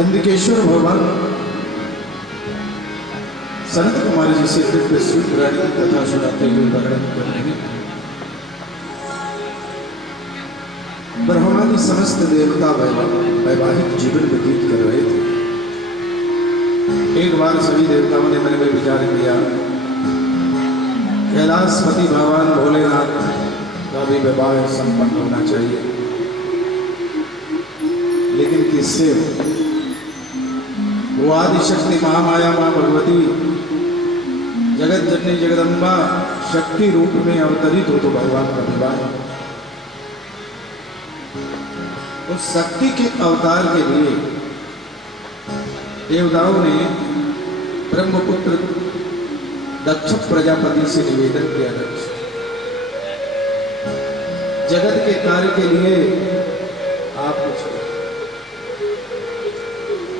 नंदकेश्वर भगवान सनत कुमार जी से दिव्य श्री पुराण की कथा सुनाते हुए वर्णन कर रहे हैं। ब्रह्मादि समस्त देवता वैवाहिक जीवन व्यतीत कर रहे थे। एक बार सभी देवताओं ने मन में विचार किया, कैलाशपति भगवान भोलेनाथ का भी विवाह संपन्न होना चाहिए, लेकिन किससे? वो आदिशक्ति महामाया मां भगवती जगत जननी जगदम्बा शक्ति रूप में अवतरित हो तो भगवान का विवाह। उस शक्ति के अवतार के लिए देवताओं ने ब्रह्मपुत्र दक्ष प्रजापति से निवेदन किया, दक्ष जगत के कार्य के लिए आप कुछ।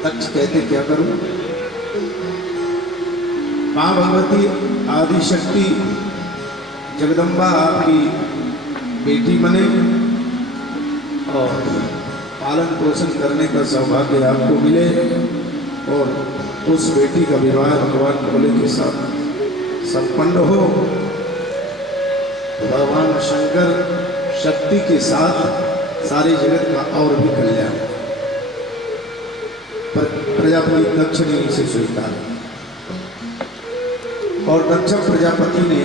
दक्ष कहते क्या करूं? मां भगवती आदिशक्ति जगदम्बा आपकी बेटी बने और पालन पोषण करने का सौभाग्य आपको मिले और उस बेटी का विवाह भगवान भोले के साथ संपन्न हो। भगवान शंकर शक्ति के साथ सारे जगत का और भी कल्याण। पर प्रजापति दक्ष ने इसे स्वीकार और दक्ष प्रजापति ने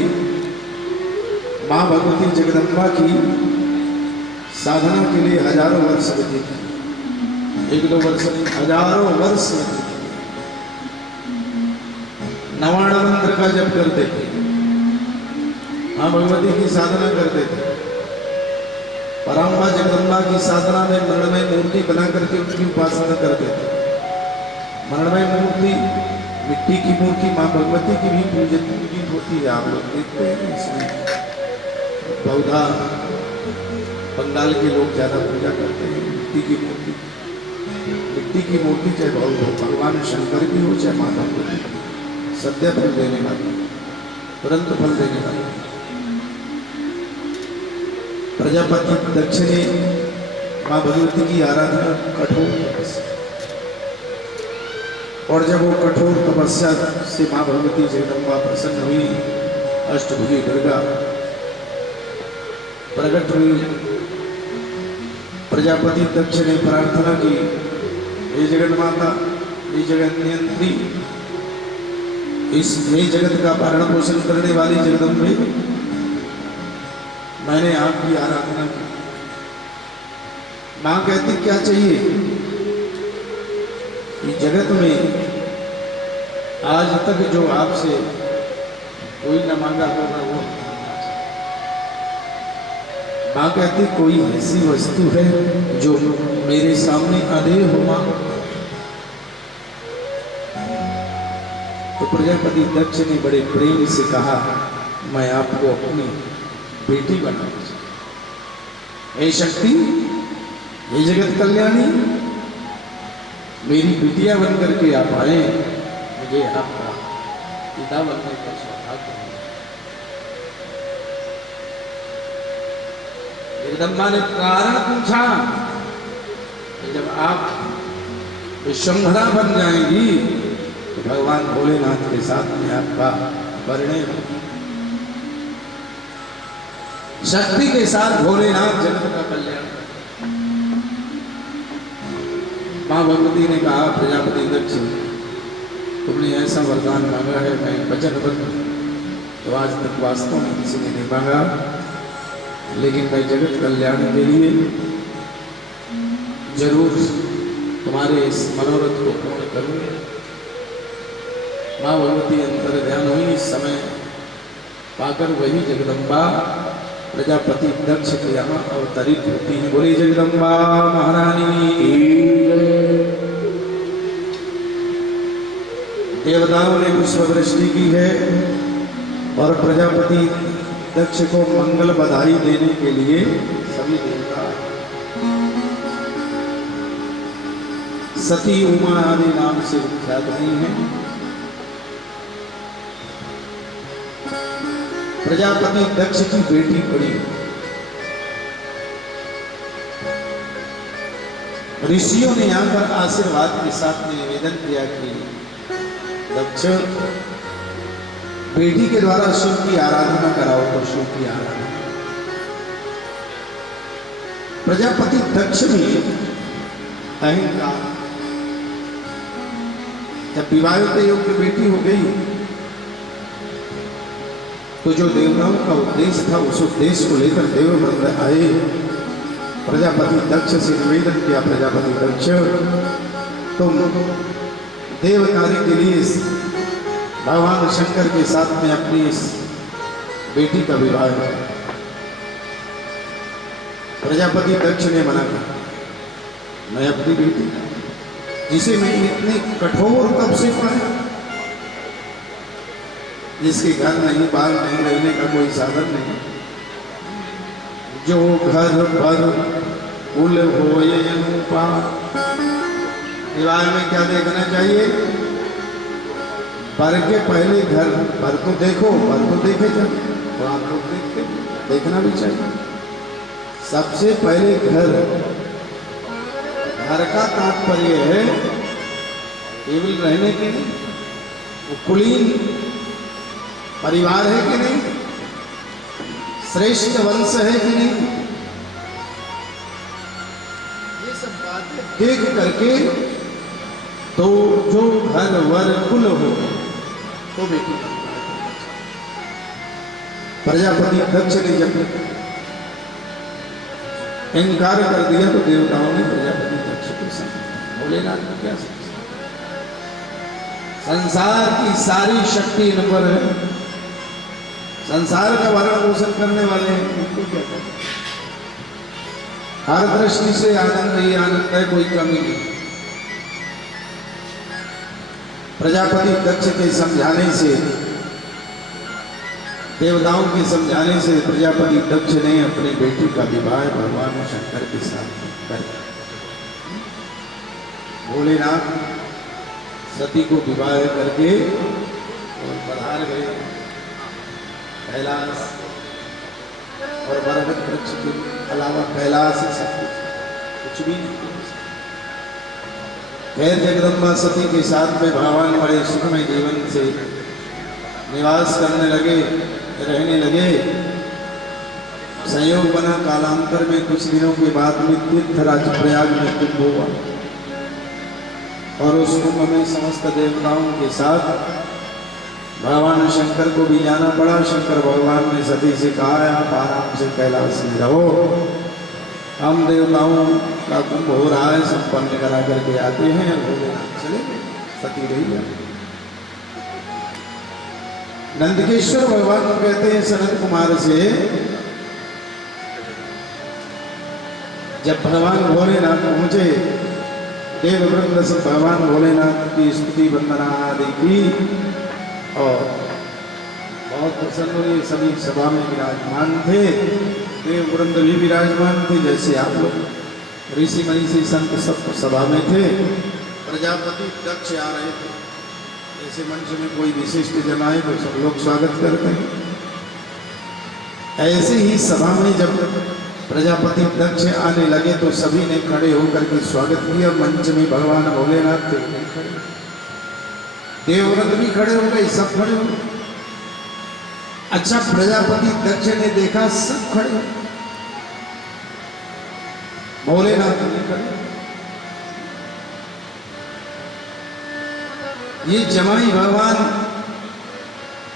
मां भगवती जगदम्बा की साधना के लिए हजारों वर्ष व्यतीत किए। 1-2 वर्ष नहीं, हजारों वर्ष व्यतीत। नवाड़ा मंत्र का जप करते थे, मां भगवती की साधना करते थे। पराम्बा जगदम्बा की साधना में मरणमय मूर्ति बना करके उनकी उपासना करते थे। मरणमय मूर्ति, मिट्टी की मूर्ति मां भगवती की भी पूजित होती है। आप लोग देखते हैं इसमें बहुधा बंगाल के लोग ज्यादा पूजा करते हैं मिट्टी की मूर्ति। मिट्टी की मूर्ति चाहे भगवान शंकर की हो चाहे मां भगवती, सद्य फल देने वाली, तुरंत फल देने वाली। प्रजापति दक्ष ने मां भगवती की आराधना कठोर तपस्या, और जब वो कठोर तपस्या से मां भगवती जगदम्बा प्रसन्न हुई, अष्टभुजी दुर्गा प्रकट हुई। प्रजापति दक्ष ने प्रार्थना की, हे जगत माता, हे जगत नियंत्री, इस नई जगत का पालन पोषण करने वाली जगदम्बे, मैंने आपकी आराधना की। मां कहती क्या चाहिए? कि जगत में आज तक जो आपसे कोई न मांगा होगा वो मां कहती कोई ऐसी वस्तु है जो मेरे सामने अधेय हो मां? तो प्रजापति दक्ष ने बड़े प्रेम से कहा, मैं आपको अपनी बेटी बनाऊंगा। हे शक्ति, हे जगत कल्याणी, मेरी बिटिया बनकर के आप आए, मुझे आपका पिता बनने का सौभाग्य है। जगदम्बा ने कारण पूछा कि जब आप विश्वंभरा बन जाएंगी तो भगवान भोलेनाथ के साथ में आपका परिणय होगा। शक्ति के साथ भोलेनाथ जगत का कल्याण। मां भगवती ने कहा, प्रजापति दक्ष, तुमने ऐसा वरदान मांगा है, मैं वचनबद्ध तो आज तक वास्तव में किसी ने नहीं मांगा, लेकिन मैं जगत कल्याण के लिए जरूर तुम्हारे इस मनोरथ को पूर्ण करूंगा। मां भगवती अंतर ध्यान हुई। इस समय पाकर वही जगदम्बा प्रजापति दक्ष के यहाँ अवतरित होती है। बोली जगदम्बा महारानी। देवताओं ने पुष्पवृष्टि की है और प्रजापति दक्ष को मंगल बधाई देने के लिए सभी देवता सती उमा आदि नाम से विख्यात नहीं है। प्रजापति दक्ष की बेटी पड़ी। ऋषियों ने यहाँ पर आशीर्वाद के साथ निवेदन किया कि दक्ष बेटी के द्वारा शिव की आराधना कराओ, तो शिव की आराधना। प्रजापति दक्ष भी अहंकार, जब विवाह के योग्य बेटी हो गई तो जो देवताओं का उद्देश्य था उस उद्देश्य को लेकर देववृंद आए। प्रजापति दक्ष से निवेदन किया, प्रजापति दक्ष तुम देव कार्य के लिए भगवान शंकर के साथ में अपनी इस बेटी का विवाह किया। प्रजापति दक्ष ने मना किया, मैं अपनी बेटी जिसे मैं इतने कठोर तप से पाया, जिसके घर नहीं, बाल नहीं, रहने का कोई साधन नहीं, जो घर पर कुल होए विवाह में क्या देखना चाहिए? वर के पहले घर, वर को देखो, वर को देखे जाए तो आप लोग देखते, देखना भी चाहिए। सबसे पहले घर, घर का तात्पर्य है केवल रहने के लिए, वो कुलीन परिवार है कि नहीं, श्रेष्ठ वंश है कि नहीं, ये सब बातें देख करके तो जो घर वर कुल हो तो बेटी। प्रजापति दक्ष ने जब इनकार कर दिया तो देवताओं ने प्रजापति दक्ष को समझा, भोलेनाथ को क्या समझा? संसार की सारी शक्ति इन पर है, संसार का भरण पोषण करने वाले हैं, उनको क्या करें? हर दृष्टि से आनंद ही आनंद है, कोई कमी नहीं। प्रजापति दक्ष के समझाने से, देवताओं के समझाने से प्रजापति दक्ष ने अपनी बेटी का विवाह भगवान शंकर के साथ कर दिया। भोलेनाथ सती को विवाह करके और पधार गए कैलाश, और बरगद वृक्ष के अलावा कैलाश से सब कुछ भी नहीं। खैर जगदम्बा सती के साथ में भगवान बड़े सुखमय जीवन से निवास करने लगे, रहने लगे। संयोग बना, कालांतर में कुछ दिनों के बाद में तीर्थराज प्रयाग में कुंभ हुआ, और उस कुंभ में समस्त देवताओं के साथ भगवान शंकर को भी जाना पड़ा। शंकर भगवान ने सती से कहा, आप आराम से कैलाश में रहो, हम देवताओं का कुंभ हो रहा है, संपन्न करा करके आते हैं। भोलेनाथ चले गए, सती रही जाती। नंदकेश्वर भगवान कहते हैं सनत कुमार से, जब भगवान भोलेनाथ पहुंचे, देववृंद से भगवान भोलेनाथ की स्तुति वंदना आदि की और बहुत प्रसन्न हुए। सभी सभा में विराजमान थे, देववृंद भी विराजमान थे, जैसे आप लोग ऋषि मणि से संत सब सभा में थे। प्रजापति दक्ष आ रहे थे, ऐसे मंच में कोई विशिष्ट जन आए तो सब लोग स्वागत करते हैं। ऐसे ही सभा में जब प्रजापति दक्ष आने लगे तो सभी ने खड़े होकर के स्वागत किया। मंच में भगवान भोलेनाथ थे, देवव्रत भी खड़े हो गए, सब खड़े हो गए। अच्छा, प्रजापति दक्ष ने देखा सब खड़े हो, भोलेनाथ नहीं खड़े। ये जमाई भगवान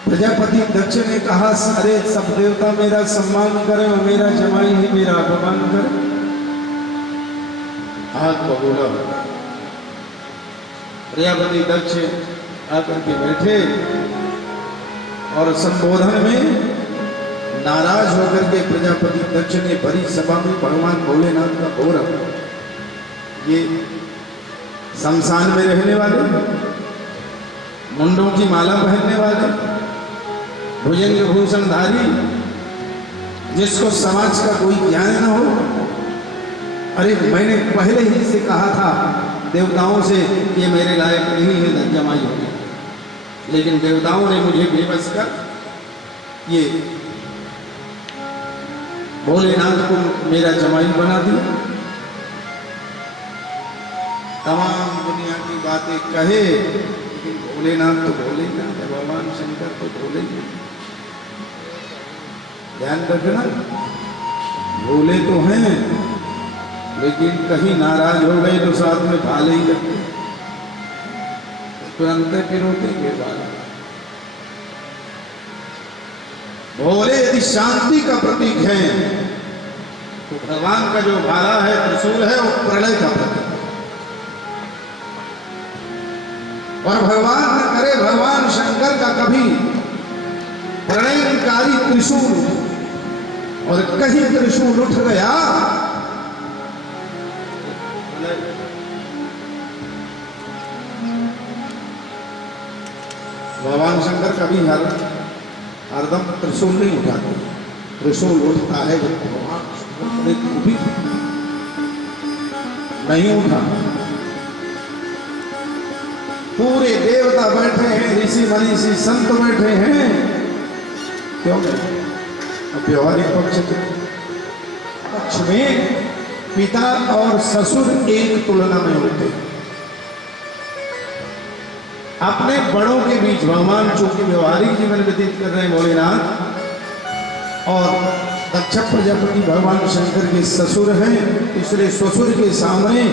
प्रजापति दक्ष ने कहा, अरे सब देवता मेरा सम्मान करें और मेरा जमाई ही मेरा अपमान करे। हाथ बबूला प्रजापति दक्ष आकर के बैठे और संबोधन में नाराज होकर के प्रजापति दक्ष ने भरी सभा में भगवान भोलेनाथ का गौरव, ये शमशान में रहने वाले, मुंडों की माला पहनने वाले, भुजंग भूषणधारी, जिसको समाज का कोई ज्ञान न हो। अरे मैंने पहले ही से कहा था देवताओं से, ये मेरे लायक नहीं है जमाई हो गया, लेकिन देवताओं ने मुझे बेबस कर ये भोलेनाथ को मेरा जमाई बना दिया। तमाम दुनिया की बातें कहे, लेकिन भोलेनाथ तो भोले ही ना, भगवान शंकर तो भोले ही। ध्यान रखना, भोले तो हैं, लेकिन कहीं नाराज हो गए तो साथ में भाले ही लगते, तुरंत पिरोतेंगे बाल। भोले यदि शांति का प्रतीक है तो भगवान का जो भाला है, त्रिशूल है, वो प्रलय का प्रतीक है। और भगवान न करे, भगवान शंकर का कभी प्रलयकारी त्रिशूल और कहीं त्रिशूल उठ गया, भगवान शंकर कभी हरदम त्रिशूल नहीं उठाते। त्रिशूल उठता है जब भगवान भी नहीं उठा। पूरे देवता बैठे हैं, ऋषि मनीषी संत बैठे हैं, क्यों नहीं? अब व्यवहारिक पक्ष में पिता और ससुर एक तुलना में होते हैं। अपने बड़ों के बीच भगवान चूंकि व्यवहारिक जीवन व्यतीत कर रहे हैं भोलेनाथ, और दक्ष प्रजापति भगवान शंकर के ससुर हैं, इसलिए ससुर के सामने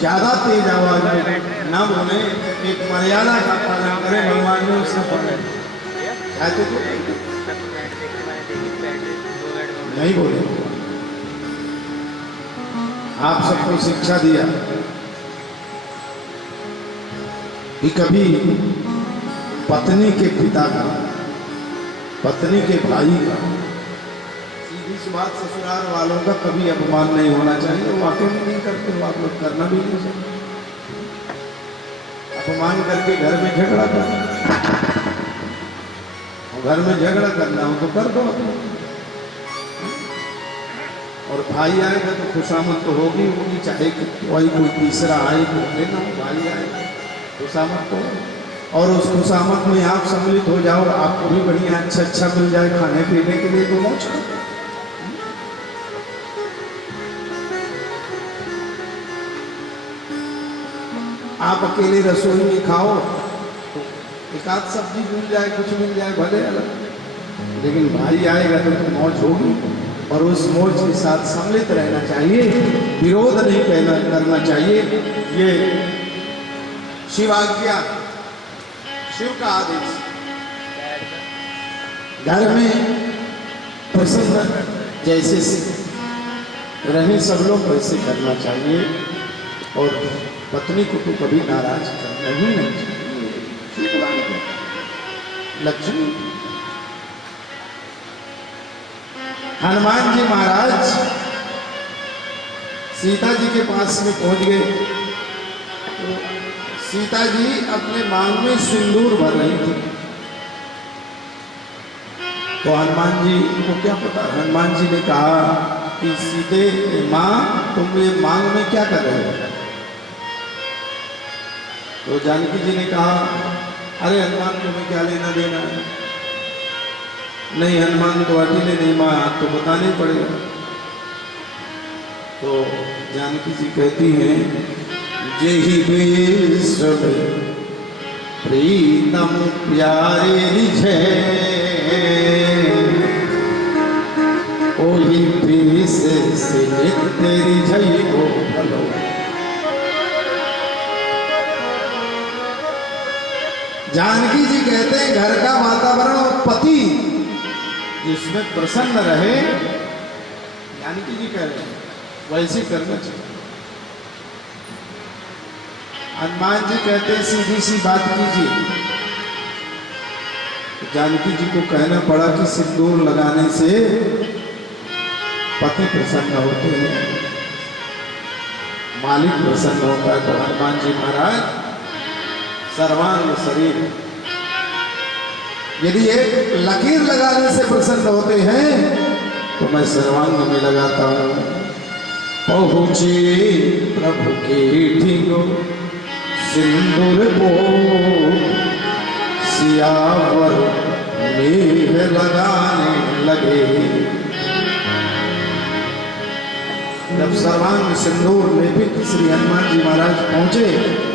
ज्यादा तेज आवाज में न बोले, एक मर्यादा का पालन करें। भगवान ने उसने चाहते तो नहीं बोले। आप सबको शिक्षा दिया कि कभी पत्नी के पिता का, पत्नी के भाई का, सीधी सी बात, ससुराल वालों का कभी अपमान नहीं होना चाहिए। वो वाकई में नहीं करते, आप लोग करना भी नहीं चाहिए। अपमान करके घर में झगड़ा करना, घर में झगड़ा करना हो तो कर दो। और भाई आएगा तो खुशामद तो होगी, चाहे कोई तीसरा आए तो लेना, भाई आएगा खुशामद तो, और उस खुशामद में आप सम्मिलित हो जाओ, आपको भी बढ़िया अच्छा मिल जाए खाने पीने के लिए, तो मौज करो। आप अकेले रसोई में खाओ तो एक आध सब्जी मिल जाए, कुछ मिल जाए, भले अलग, लेकिन भाई आएगा तो मौज होगी, और उस मौज के साथ सम्मिलित रहना चाहिए, विरोध नहीं करना चाहिए। ये शिवाज्ञा, शिव का आदेश। घर में प्रसन्न जैसे रहे सब लोग वैसे करना चाहिए, और पत्नी को तो कभी नाराज करना ही नहीं चाहिए। लक्ष्मी, हनुमान जी महाराज सीता जी के पास में पहुंच गए, तो सीता जी अपने मांग में सिंदूर भर रही थी। तो हनुमान जी को क्या पता, हनुमान जी ने कहा कि सीते माँ, तुम ये मांग में क्या कर रहे हो? तो जानकी जी ने कहा, अरे हनुमान तुम्हें क्या लेना देना है? नहीं हनुमान तो अकेले नहीं, माँ तो बताना ही पड़ेगा। तो जानकी जी कहती हैं, जेहि बेश प्रीतम प्यारे रिझे, ओही बेश से नित्य रिझई को भलो। जानकी जी कहते हैं, घर का वातावरण और पति जिसमें प्रसन्न रहे, जानकी जी कह रहे हैं, वैसे करना चाहिए। हनुमान जी कहते हैं, सीधी सी बात कीजिए। जानकी जी को कहना पड़ा कि सिंदूर लगाने से पति प्रसन्न होते हैं, मालिक प्रसन्न होता है। तो हनुमान जी महाराज सर्वांग शरीर, यदि एक लकीर लगाने से प्रसन्न होते हैं तो मैं सर्वांग में लगाता हूँ। पहुँचे प्रभु के ठीको सिंदूर को, सियावर मेघ लगाने लगे। जब सर्वांग सिंदूर लेपित श्री हनुमान जी महाराज पहुंचे